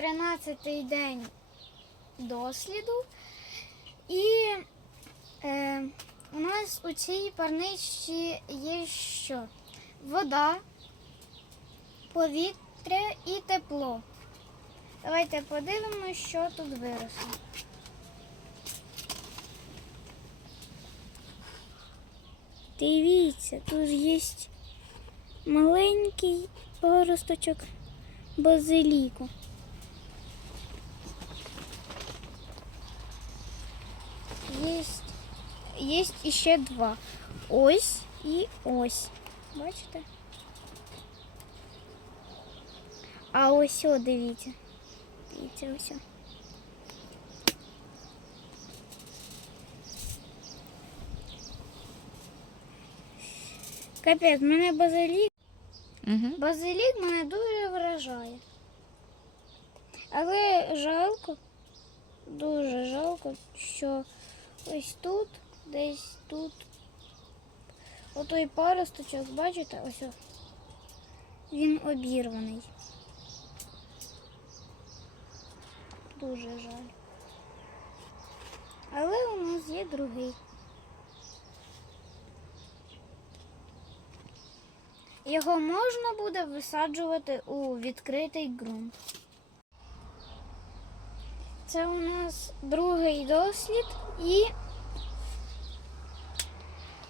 13-й день досліду. І е, у нас у цій парничці є що? Вода, повітря і тепло. Давайте подивимося, що тут виросло. Дивіться, тут є маленький поросточок базиліку. Єсть, єсть іще два. Ось і ось. Бачите? А ось о, дивіться. Дивіться ось. о. Капець, мене базилік. Угу. Базилік мене дуже вражає. Але жалко, дуже жалко, що ось тут, десь тут, отой паросточок, бачите, ось він обірваний. Дуже жаль. Але у нас є другий. Його можна буде висаджувати у відкритий ґрунт. Це у нас другий дослід і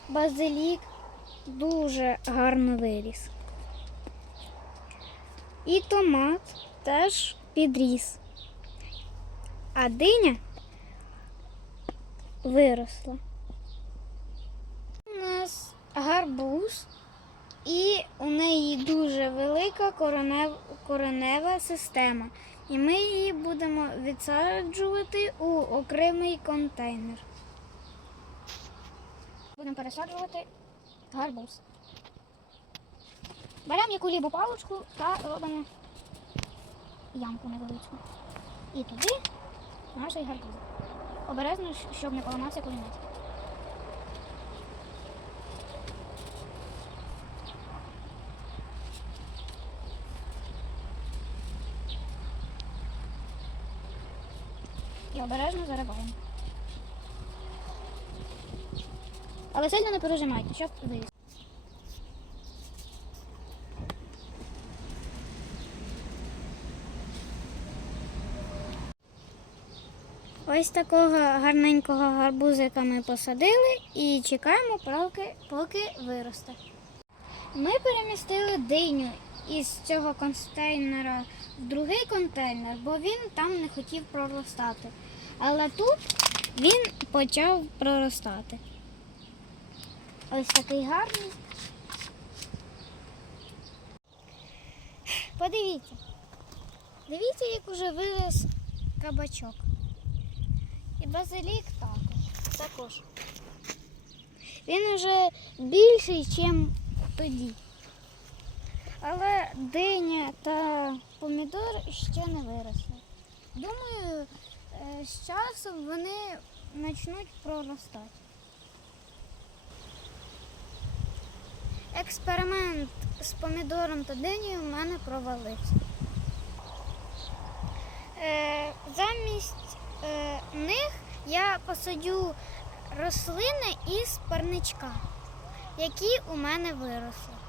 базилік дуже гарно виріс. І томат теж підріс. А диня виросла. У нас гарбуз. І у неї дуже велика коренев- коренева система. І ми її будемо відсаджувати у окремий контейнер. Будемо пересаджувати гарбуз. Беремо яку-лібу паличку та робимо ямку невеличку. І туди наш гарбуз. Обережно, щоб не поламався кулемет. І обережно зариваємо. Але сильно не пережимайте, щоб виліз. Ось такого гарненького гарбузика ми посадили і чекаємо, поки, виросте. Ми перемістили диню із цього контейнера в другий контейнер, бо він там не хотів проростати. Але тут він почав проростати. Ось такий гарний. Подивіться. Дивіться, як уже вирос кабачок. І базилік також. також. Він уже більший, ніж тоді. Але диня та помідор ще не виросли. Думаю, е, з часом вони почнуть проростати. Експеримент з помідором та динією в мене провалився. Е, замість е, них я посадю рослини із парничка, які у мене виросли.